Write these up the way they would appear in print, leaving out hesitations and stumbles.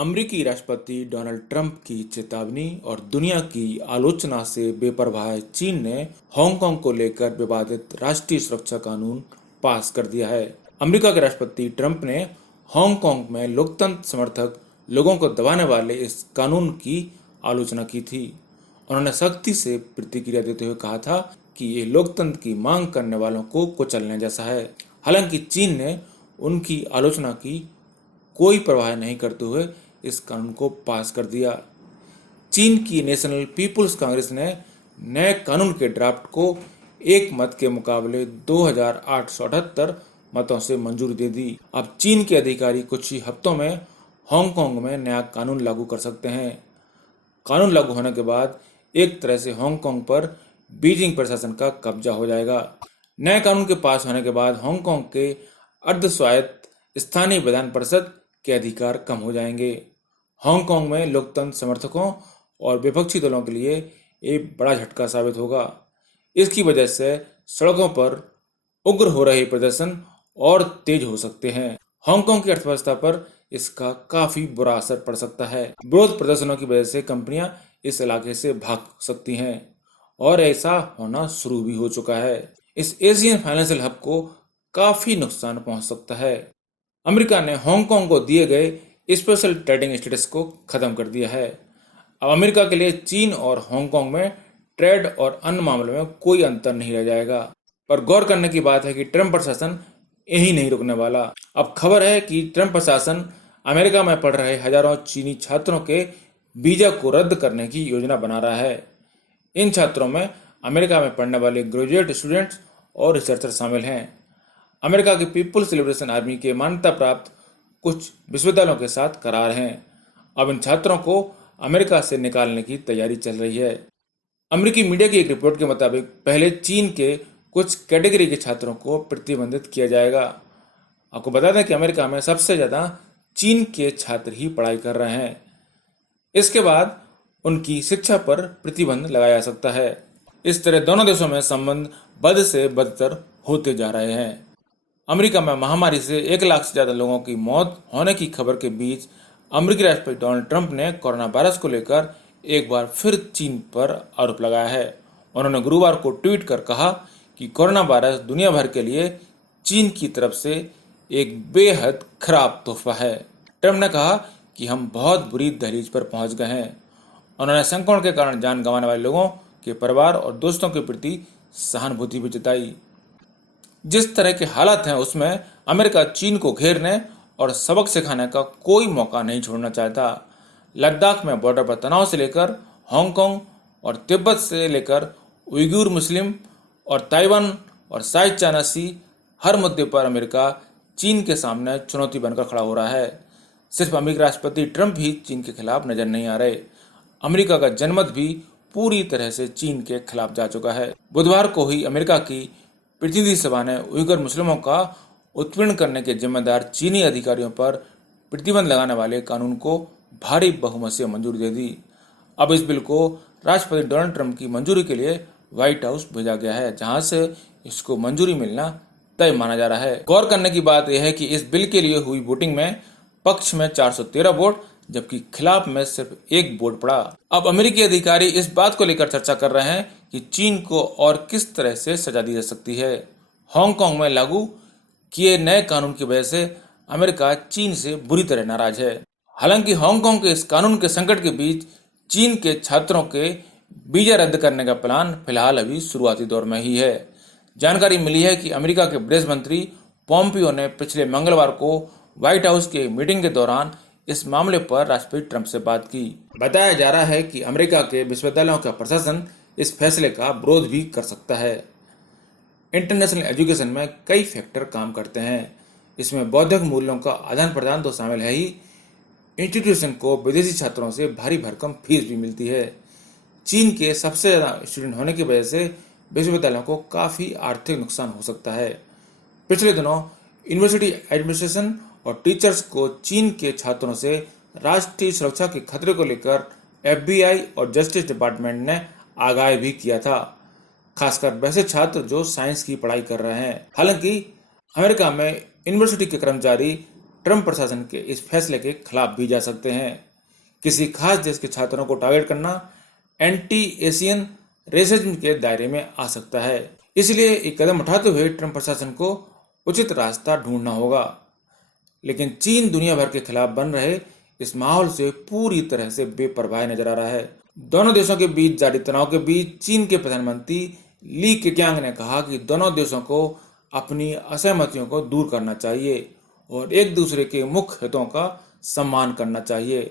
अमेरिकी राष्ट्रपति Donald Trump की चेतावनी और दुनिया की आलोचना से बेपरवाह चीन ने हांगकांग को लेकर विवादित राष्ट्रीय सुरक्षा कानून पास कर दिया है। अमेरिका के राष्ट्रपति ट्रंप ने हांगकांग में लोकतंत्र समर्थक लोगों को दबाने वाले इस कानून की आलोचना की थी। उन्होंने सख्ती से प्रतिक्रिया देते हुए कहा था कि ये लोकतंत्र की मांग करने वालों को कुचलने जैसा है। हालांकि चीन ने उनकी आलोचना की कोई परवाह नहीं करते हुए इस कानून को पास कर दिया। चीन की नेशनल पीपुल्स कांग्रेस ने नए कानून के ड्राफ्ट को एक मत के मुकाबले 2878 मतों से मंजूरी दे दी। अब चीन के अधिकारी कुछ ही हफ्तों में हांगकांग में नया कानून लागू कर सकते हैं। कानून लागू होने के बाद एक तरह से हांगकांग पर बीजिंग प्रशासन का कब्जा हो जाएगा। नए कानून के पास होने के बाद हांगकांग के अर्ध स्वायत्त स्थानीय विधान परिषद के अधिकार कम हो जाएंगे। हांगकांग में लोकतंत्र समर्थकों और विपक्षी दलों के लिए एक बड़ा झटका साबित होगा। इसकी वजह से सड़कों पर उग्र हो रहे प्रदर्शन और तेज हो सकते हैं। हांगकांग की अर्थव्यवस्था पर इसका काफी बुरा असर पड़ सकता है। विरोध प्रदर्शनों की वजह से कंपनियां इस इलाके से भाग सकती हैं और ऐसा होना शुरू भी हो चुका है। इस एशियन फाइनेंशियल हब को काफी नुकसान पहुंच सकता है। अमेरिका ने हांगकांग को दिए गए स्पेशल ट्रेडिंग स्टेटस को खत्म कर दिया है। अब अमेरिका के लिए चीन और हांगकांग में ट्रेड और अन्य मामलों में कोई अंतर नहीं रह जाएगा। पर गौर करने की बात है कि ट्रंप प्रशासन यही नहीं रुकने वाला। अब खबर है कि ट्रंप प्रशासन अमेरिका में पढ़ रहे हजारों चीनी छात्रों के वीजा को रद्द करने की योजना बना रहा है। इन छात्रों में अमेरिका में पढ़ने वाले ग्रेजुएट स्टूडेंट्स और रिसर्चर शामिल हैं। अमेरिका की पीपुल्स लिबरेशन आर्मी के मान्यता प्राप्त कुछ विश्वविद्यालयों के साथ करार हैं। अब इन छात्रों को अमेरिका से निकालने की तैयारी चल रही है। अमेरिकी मीडिया की एक रिपोर्ट के मुताबिक पहले चीन के कुछ कैटेगरी के छात्रों को प्रतिबंधित किया जाएगा। आपको बता दें कि अमेरिका में सबसे ज्यादा चीन के छात्र ही पढ़ाई कर रहे हैं। इसके बाद उनकी शिक्षा पर प्रतिबंध लगाया जा सकता है। इस तरह दोनों देशों में संबंध बद से बदतर होते जा रहे हैं। अमेरिका में महामारी से 1 लाख से ज्यादा लोगों की मौत होने की खबर के बीच अमेरिकी राष्ट्रपति डोनाल्ड ट्रंप ने कोरोना वायरस को लेकर एक बार फिर चीन पर आरोप लगाया है। उन्होंने गुरुवार को ट्वीट कर कहा कि कोरोना वायरस दुनिया भर के लिए चीन की तरफ से एक बेहद खराब तोहफा है। ट्रंप ने कहा कि हम बहुत बुरी दहलीज पर पहुंच गए हैं। उन्होंने संक्रमण के कारण जान गंवाने वाले लोगों के परिवार और दोस्तों के प्रति सहानुभूति भी जताई। जिस तरह के हालात हैं उसमें अमेरिका चीन को घेरने और सबक सिखाने का कोई मौका नहीं छोड़ना चाहता। लद्दाख में बॉर्डर पर तनाव से लेकर हांगकांग और तिब्बत से लेकर उइगुर मुस्लिम और ताइवान और साउथ चाइना सी, हर मुद्दे पर अमेरिका चीन के सामने चुनौती बनकर खड़ा हो रहा है। सिर्फ अमेरिकी राष्ट्रपति ट्रंप ही चीन के खिलाफ नजर नहीं आ रहे। अमेरिका का जनमत भी पूरी तरह से चीन के खिलाफ जा चुका है। बुधवार को ही अमेरिका की प्रतिनिधि सभा ने उइगर मुस्लिमों का उत्पीड़न करने के जिम्मेदार चीनी अधिकारियों पर प्रतिबंध लगाने वाले कानून को भारी बहुमत से मंजूरी दे दी। अब इस बिल को राष्ट्रपति डोनाल्ड ट्रंप की मंजूरी के लिए व्हाइट हाउस भेजा गया है, जहां से इसको मंजूरी मिलना तय माना जा रहा है। गौर करने की बात यह है कि इस बिल के लिए हुई वोटिंग में पक्ष में 413 वोट जबकि खिलाफ में सिर्फ 1 वोट पड़ा। अब अमेरिकी अधिकारी इस बात को लेकर चर्चा कर रहे हैं कि चीन को और किस तरह से सजा दी जा सकती है। हांगकांग में लागू किए नए कानून की वजह से अमेरिका चीन से बुरी तरह नाराज है। हालांकि हांगकांग के इस कानून के संकट के बीच चीन के छात्रों के वीजा रद्द करने का प्लान फिलहाल अभी शुरुआती दौर में ही है। जानकारी मिली है कि अमेरिका के विदेश मंत्री पोम्पियो ने पिछले मंगलवार को व्हाइट हाउस की मीटिंग के दौरान इस मामले पर राष्ट्रपति ट्रंप से बात की। बताया जा रहा है कि अमेरिका के विश्वविद्यालयों का प्रशासन इस फैसले का विरोध भी कर सकता है। इंटरनेशनल एजुकेशन में कई फैक्टर काम करते हैं। इसमें बौद्धिक मूल्यों का आदान प्रदान तो शामिल है ही, इंस्टीट्यूशन को विदेशी छात्रों से भारी भरकम फीस भी मिलती है। चीन के सबसे ज्यादा स्टूडेंट होने की वजह से विश्वविद्यालयों को काफी आर्थिक नुकसान हो सकता है। पिछले दिनों यूनिवर्सिटी एडमिनिस्ट्रेशन और टीचर्स को चीन के छात्रों से राष्ट्रीय सुरक्षा के खतरे को लेकर FBI और जस्टिस डिपार्टमेंट ने आगाह भी किया था, खासकर वैसे छात्र जो साइंस की पढ़ाई कर रहे हैं। हालांकि अमेरिका में यूनिवर्सिटी के कर्मचारी ट्रंप प्रशासन के इस फैसले के खिलाफ भी जा सकते हैं। किसी खास देश के छात्रों को टारगेट करना एंटी एशियन रेसिज्म के दायरे में आ सकता है। इसलिए एक कदम उठाते हुए ट्रंप प्रशासन को उचित रास्ता ढूंढना होगा। लेकिन चीन दुनिया भर के खिलाफ बन रहे इस माहौल से पूरी तरह से बेपरवाह नजर आ रहा है। दोनों देशों के बीच जारी तनाव के बीच चीन के प्रधानमंत्री ली केक्यांग ने कहा कि दोनों देशों को अपनी असहमतियों को दूर करना चाहिए और एक दूसरे के मुख्य हितों का सम्मान करना चाहिए।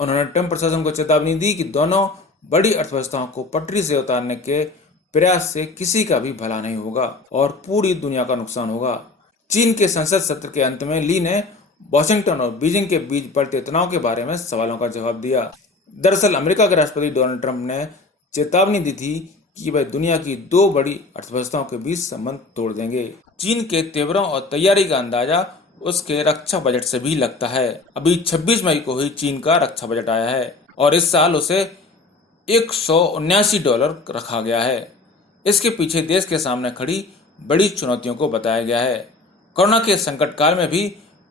उन्होंने ट्रंप प्रशासन को चेतावनी दी कि दोनों बड़ी अर्थव्यवस्थाओं को पटरी से उतारने के प्रयास से किसी का भी भला नहीं होगा और पूरी दुनिया का नुकसान होगा। चीन के संसद सत्र के अंत में ली ने वॉशिंगटन और बीजिंग के बीच बढ़ते तनाव के बारे में सवालों का जवाब दिया। दरअसल अमेरिका के राष्ट्रपति डोनाल्ड ट्रंप ने चेतावनी दी थी कि वह दुनिया की दो बड़ी अर्थव्यवस्थाओं के बीच संबंध तोड़ देंगे। चीन के तेवरों और तैयारी का अंदाजा उसके रक्षा बजट से भी लगता है। अभी 26 मई को ही चीन का रक्षा बजट आया है और इस साल उसे $179 रखा गया है। इसके पीछे देश के सामने खड़ी बड़ी चुनौतियों को बताया गया है। कोरोना के संकट काल में भी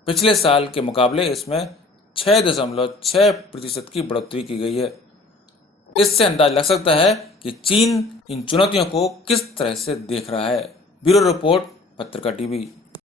पिछले साल के मुकाबले इसमें 6.6% की बढ़ोतरी की गई है। इससे अंदाज लग सकता है कि चीन इन चुनौतियों को किस तरह से देख रहा है। ब्यूरो रिपोर्ट, पत्रकार टीवी।